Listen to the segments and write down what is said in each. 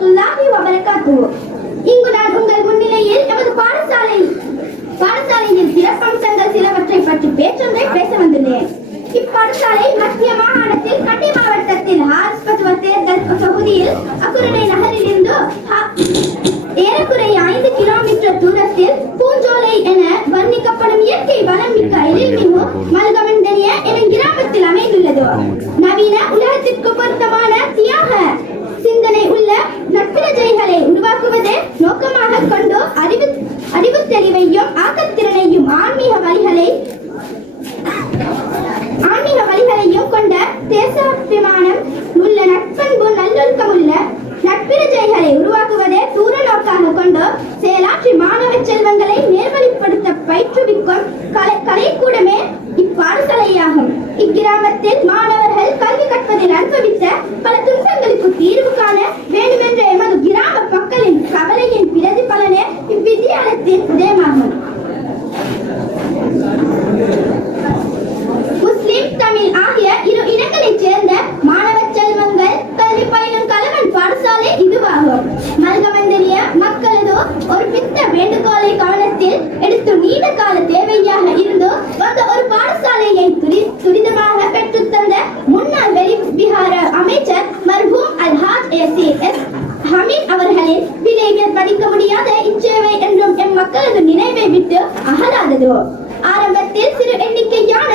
வரஹ்மத்துல்லாஹி வபரகாத்துஹு. இங்கு நான் உங்கள் முன்னிலையில் நமது பாடசாலையின் சிறப்பம்சங்கள் சிலவற்றை பற்றி பேச்சொன்றை பேச வந்துள்ளேன். இப்பாடசாலை மத்திய மாகாணத்தில் கண்டி மாவட்டத்தில் ஹாரிஸ்பத்துவ தேர்தல் தொகுதியில் அக்குரணை நகரில் இருந்து ஏறக்குறைய 5 கிலோமீட்டர் தூரத்தில் பூஞ்சோலை என வர்ணிக்கப்படும் இயற்கை வளம் மிக்க எழில்மிகு மல்கமந்தனிய எனும் கிராமத்தில் அமைந்துள்ளது. நவீன உலகத்திற்கு பொருத்தமான தியாக சிந்தனை உள்ள நற்பிரஜைகளை உருவாக்குவதை நோக்கமாக கொண்டு அறிவுத்தெளிவையும் ஆக்கத்திறனையும் ஆன்மீக வழிகளையும் கொண்ட தேசாபிமானம் உள்ள நட்பண்பு நல்லொழுக்கம் உள்ள நட்பிரஜைகளை உருவாக்குவதை தூர நோக்காக கொண்டு செயலாற்றி மாணவ செல்வங்களை நேர்வழிப்படுத்த பயிற்றுவிக்கும் கலைக்கூடமே இப்பாடசாலையாகும். இக்கிராமத்தில் மாணவர்கள் கல்வி கற்பதில் அனுபவித்த பல துன்பங்களுக்கு தீர்வு காண வேண்டுமென்ற எமது கிராம மக்களின் கவலையின் பிரதிபலனே இவ்வித்தியாலயத்தின் உதயமாகும். முஸ்லிம் தமிழ் ஆகிய இரு இனங்களைச் சேர்ந்த மாணவ செல்வங்கள் கல்வி பயிலும் கலவன் பாடசாலை இதுவாகும். மல்கமந்தனிய மக்களது ஒரு பித்த வேண்டுகோளை கவனத்தில் எடுத்து நீண்ட கால தேவையாக இருந்து வந்த ஒரு பாடசாலையை துரிதமாக பெற்றுத்தந்த முன்னாள் வெளிவிகார அமைச்சர் மர்ஹூம் அல்ஹாஜ் எஸ் ஹமீத் அவர்களின் விளைவில் படிக்க முடியாத இச்சேவை என்றும் எம் மக்களது நினைவை விட்டு அகலாதது. ஆரம்பத்தில் சிறு எண்ணிக்கையான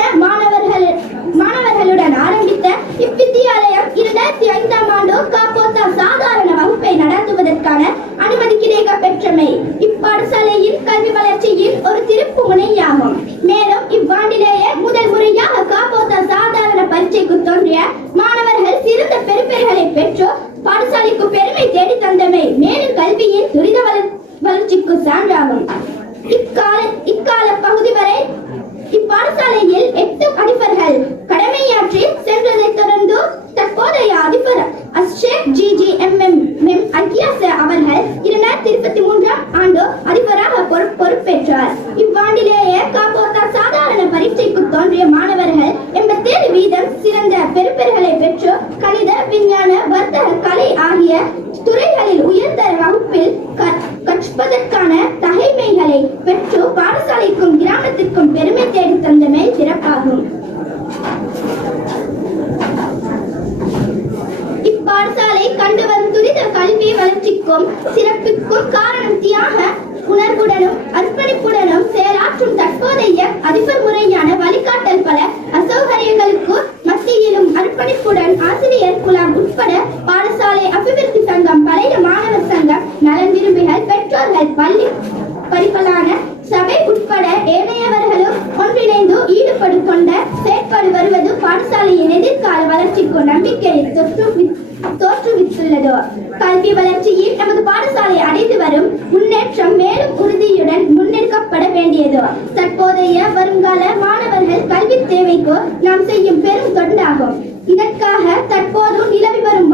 மாணவர்களுடன் ஆரம்பித்த இவ்வித்தியாலயம் 2005ஆம் ஆண்டு காப்போத்தா சாதாரண வகுப்பை நடத்துவதற்கான அனுமதி கிடைக்க பெற்றமை இப்பாடசாலையின் கல்வி வளர்ச்சியில் ஒரு திருப்பு முனையாகும். மேலும் இவ்வாண்டிலேயே முதல் முறையாக காப்போத்தா சாதாரண பரீட்சைக்கு தோன்றிய மாணவர்கள் சிறந்த பெறுபேறுகளை பெற்று பாடசாலைக்கு பெருமை தேடி தந்தமை மேலும் கல்வியின் துரித வளர்ச்சிக்கு சான்றாகும். இக்கால பகுதி வரை இப்பாடசாலையில் 8 அதிபர்கள் கடமையாற்றி சென்றதைத் தொடர்ந்து தற்போதைய அதிபர் அஷ்ஷேக் ஜிஜிஎம்எம் அகியாச அவர்கள் 2023ஆம் ஆண்டு அதிபராக பொறுப்பேற்றார். இவ்வாண்டிலேயே காப்போத்தா சாதாரண பரீட்சைக்கு தோன்றிய மாணவர்கள் 87% சிறந்த பெறுபேறுகளை பெற்று கணித, விஞ்ஞான, வர்த்தக, கலை ஆகிய துறைகளில் உயர்தர வகுப்பில் கற்பதற்கான தகைமைகளை பெற்று பாடசாலைக்கும் கிராமத்திற்கும் பெருமை தேடி தந்தமை சிறப்பாகும். இப்பாடசாலை கண்டு வரும் துரித கல்வி வளர்ச்சிக்கும் சிறப்புக்கும் காரணம் தியாக உணர்வுடனும் அர்ப்பணிப்புடனும் செயலாற்றும் தற்போதைய அதிபர் முறையான வழிகாட்டல் பல அசௌகரியங்களுக்கு மத்தியிலும் அர்ப்பணிப்புடன் ஆசிரியர் குலம் உட்பட பாடசாலை அபிவிருத்தி சங்கம், பழைய மாணவர் சங்கம், நலன் விரும்பிகள், பெற்றோர்கள், பள்ளி பரிபாலன சபை உட்பட ஏனையவர்களும் ஒன்றிணைந்து ஈடுபடு கொண்ட செயற்படு வருவது பாடசாலையின் எதிர்கால வளர்ச்சிக்கு நம்பிக்கையை தோற்றுவித்துள்ளது. கல்வி வளர்ச்சியில் நமது பாடசாலை அடைந்து வரும் முன்னேற்றம் மேலும் உறுதியுடன் முன்னெடுக்கப்பட வேண்டியது தற்போதைய வருங்கால மாணவர்கள் கல்வி தேவைக்கு நாம் செய்யும் பெரும் தொண்டாகும். இதற்காக தற்போது நிலவி வரும்